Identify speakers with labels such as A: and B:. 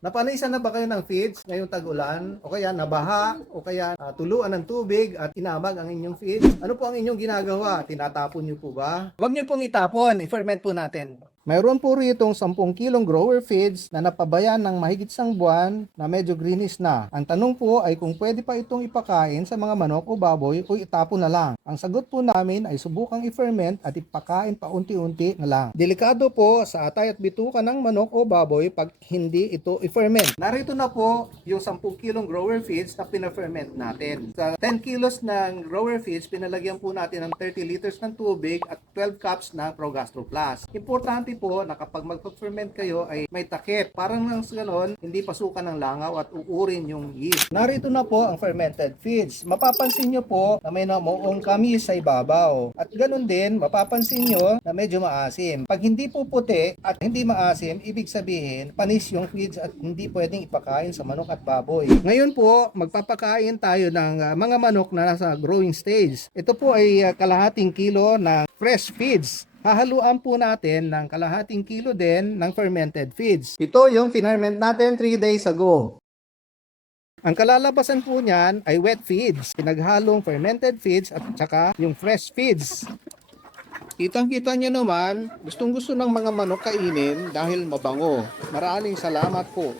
A: Napanisan na ba kayo ng feeds ngayong tag-ulan? O kaya nabaha? O kaya ah, tuluan ng tubig at inamag ang inyong feeds? Ano po ang inyong ginagawa? Tinatapon niyo po ba? Huwag niyo pong itapon. I-ferment po natin. Mayroon po rito 10 kilong grower feeds na napabayan ng mahigit sang buwan na medyo greenish na. Ang tanong po ay kung pwede pa itong ipakain sa mga manok o baboy o itapon na lang. Ang sagot po namin ay subukang i-ferment at ipakain pa unti-unti na lang. Delikado po sa atay at bituka ng manok o baboy pag hindi ito i-ferment. Narito na po yung 10 kilong grower feeds na pina-ferment natin. Sa 10 kilos ng grower feeds, pinalagyan po natin ng 30 liters ng tubig at 12 cups ng Progastro Plus. Importante po na kapag mag-ferment kayo ay may takip. Parang nang ganon, hindi pasukan ng langaw at uurin yung yeast. Narito na po ang fermented feeds. Mapapansin nyo po na may namuong kamis sa ibabaw. At ganun din, mapapansin nyo na medyo maasim. Pag hindi po puti at hindi maasim, ibig sabihin, panis yung feeds at hindi pwedeng ipakain sa manok at baboy. Ngayon po, magpapakain tayo ng ah, mga manok na nasa growing stage. Ito po ay ah, kalahating kilo ng fresh feeds. Hahaluan po natin ng kalahating kilo din ng fermented feeds. Ito yung ferment natin 3 days ago. Ang kalalabasan po niyan ay wet feeds, pinaghalong fermented feeds at saka yung fresh feeds. Kitang-kita niyo naman, gustong gusto ng mga manok kainin dahil mabango. Maraming salamat po.